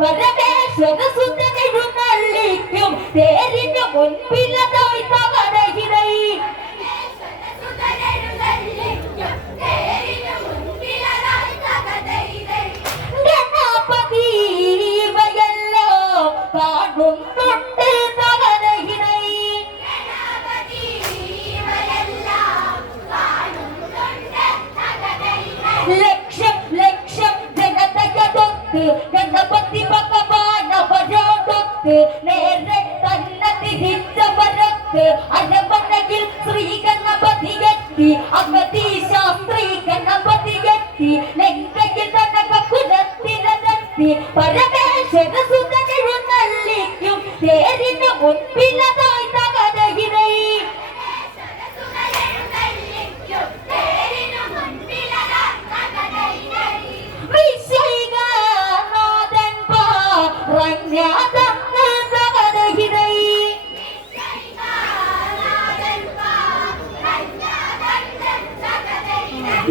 പരമേശ്വരസുതനെഴുന്നള്ളിക്കും തേരിനു മുൻപിലതായി തകരഹിരൈ ഗണപതി ഇവയെല്ലാം കാണുന്നുണ്ട് തകരഹിരൈ ലക്ഷം ലക്ഷം ജനതയതൊത്ത് ഗണപതി ഭഗവാനവരോടൊത്ത് നേരെ തന്നെ തിരിച്ചവരൊത്ത് അരമനയിൽ ശ്രീ ഗണപതി എത്തി അഗതി ശാസ്ത്രീ ഗണപതി എത്തി ലങ്കയിൽ കനകകുലത്തിലെത്തി പരമേശ്വരസുതനെഴുന്നള്ളിക്കും തേരിനു മുൻപിലതായി തകരഹിരൈ വിശ്വനാഥൻ പറഞ്ഞതങ്ങ് തകരഹിരൈ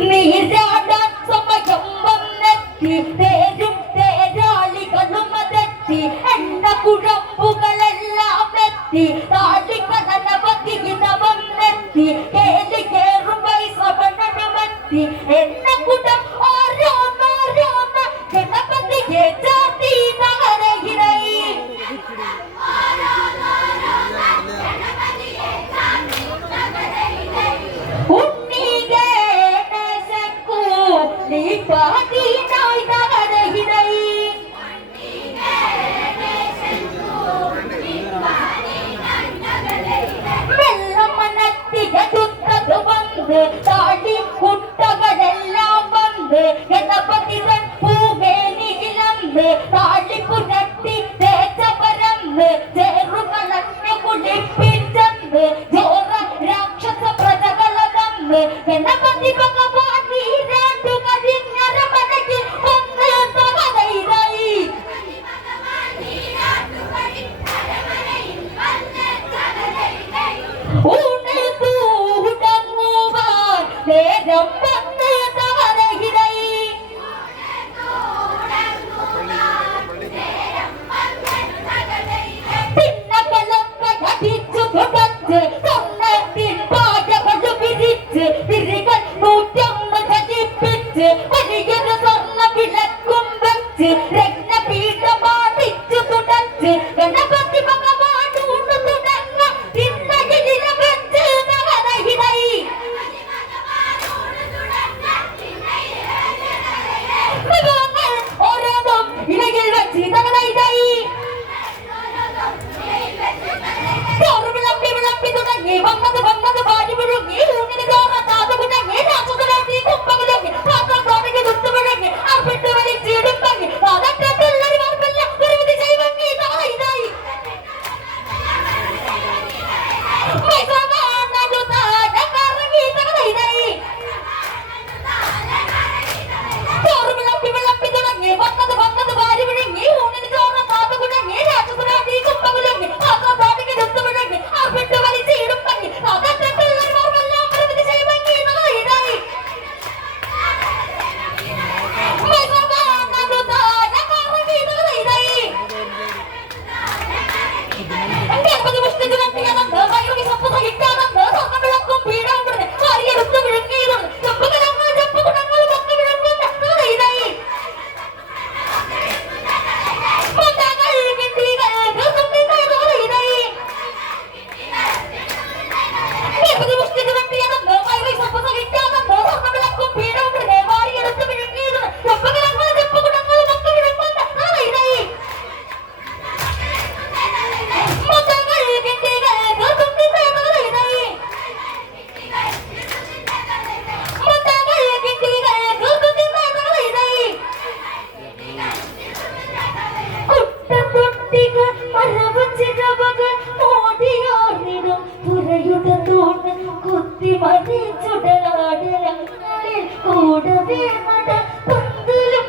നീരാടാൻ സമയം വന്നെത്തി തേരും തേരാളികളും അതെത്തി എണ്ണ കുഴമ്പുകളെല്ലാം എത്തി താളിക്കനവധി വന്നെത്തി കേളി കേറും വൈശ്രവണനുമെത്തി എണ്ണക്കുടം ഓരോന്നോരോന്ന് ഗണപതിയെ ചാത്തി തകരഹിരൈ ഉണ്ണി ഗണേശൻകു നീ പാതിനായി തകരഹിരൈ വെള്ളമനത്തികതുത്തത് വന്ന് താടി കുട്ടകളെല്ലാം വന്ന് ഗണപതിതൻ പൂവേലിയിലന്ന് താടി പുനത്തി തേച്ചവരന്ന് ചേറുകളഞ്ഞു കുളിപ്പിച്ചെന്ന് ജോറ രാക്ഷസ പ്രജകളതന്ന് ഗണപതി ഭഗവാൻ നീരാട്ടു കരിഞ്ഞരമനയിൽ വന്ന് തകരൈരൈ ഊണ് തൂടങ്ങുവാൻ നേരം വന്ന് തകരഹിരൈ തിന്നകളൊക്കെ അടിച്ചു തുടച്ച് സ്വർണ്ണത്തിൻ പാചകളു പിരിച്ച് തിരികൾ 101 ധരിപ്പിച്ച് വലിയൊരു സ്വർണ്ണ വിളക്കും വെച്ച് രത്നപീഠമാടിച്ചു തുടച്ച് ഗണപതി ഭഗവാൻ ഊണ് തുടങ്ങ തിന്നയിലില വെച്ച് തകരഹിരൈ വിഭവങ്ങൾ ഓരോന്നും ഇലയിൽ വെച്ച് തകരഹിരൈ വിളമ്പി വിളമ്പി തുടങ്ങി വന്നത് വന്നത് പാടി വിഴുങ്ങി ഊണിന് ചോറത്താതെ കുടങ്ങി രാക്ഷസരാട്ടി കുമ്പകുലങ്ങി പാത്രം തുടങ്ങി തുത്തു വിഴുങ്ങി അർപ്പിട്ട് വലിച്ചിടും പങ്ങി അതൊക്കെയുള്ളൊരു വർമ്മല്ല ഒരുവിധി ചെയ്വങ്ങി തകരഹിരൈ മൈസമാനു താന കറങ്ങി തകരഹിരൈ ചോറ് വിളമ്പി വിളമ്പി തുടങ്ങി വന്നത് വന്നത് പാടി വിഴുങ്ങി ഊണിന് ചോറത്താതെ കുടങ്ങി രാക്ഷസരാട്ടി കുമ്പകുലങ്ങി പാത്രം തുടങ്ങി തുത്തു വിഴുങ്ങി അർപ്പിട്ട് വലിച്ചിടും പങ്ങി അതൊക്കെയുള്ളൊരു വർമ്മല്ല ഒരുവിധി ചെയ്വങ്ങി തകരഹിരൈ മൈസമാനു താന കറങ്ങി തകരഹിരൈ ഗണപതി പുഷ്ടിച്ചു കണ്ടിയാണെന്ന് വൈകി സ്വപ്പ് സഹിക്കാണെന്ന് സ്വർണ്ണം വിളക്കും പീഠവും കൊടുത്ത് വാരിയെടുത്ത് വിഴുങ്ങിയിരുന്നു ചെപ്പുകലങ്ങൾ ചെപ്പുകുടങ്ങളും ഒക്കെ വിഴുങ്ങുന്ന തകരഹിരൈ മുണ്ടകൾ കിണ്ടികൾ തകരഹിരൈ ഗണപതി പുഷ്ടിച്ചു കണ്ടിയാണെന്ന് വൈകി സ്വപ്പ് സഹിക്കാണെന്ന് സ്വർണ്ണം വിളക്കും പീഠവും കൊടുത്ത് വാരിയെടുത്ത് വിഴുങ്ങിയിരുന്നു ചെപ്പുകലങ്ങൾ ചെപ്പുകുടങ്ങളും ഒക്കെ വിഴുങ്ങുന്ന തകരഹിരൈ മുണ്ടകൾ കിണ്ടികൾ തകരഹിരൈ മുണ്ടകൾ കിണ്ടികൾ തകരഹിരൈ കുട്ടത്തൊട്ടികൾ മരവച്ചിരവകൾ ഓടിയോടിടും പുരയുടെ തൂണ് കുത്തി മരിച്ചുടലാടലങ്ങളിൽ കൂടവേ നട പന്തലും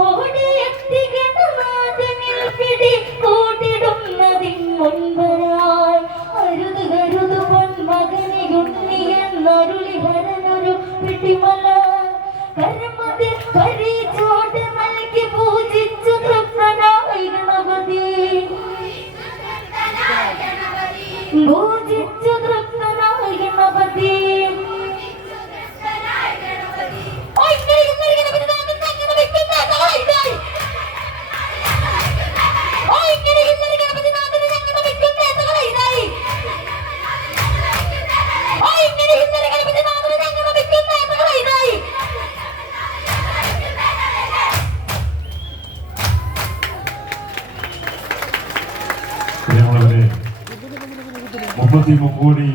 ഓടിയെത്തി ഗണനാഥനിൽ പിടി കൂട്ടിടുന്നതിൻ മുൻപരായി അരുതുകൾ കെട്ടിമല കരമതി പരിചോട് നൽകി പൂജിച്ചു തൃപ്തനായി ഗണപതി പൂജിച്ചു തൃപ്തനായി ഗണപതി പ്രിയമുള്ളവരെ 33 കോടി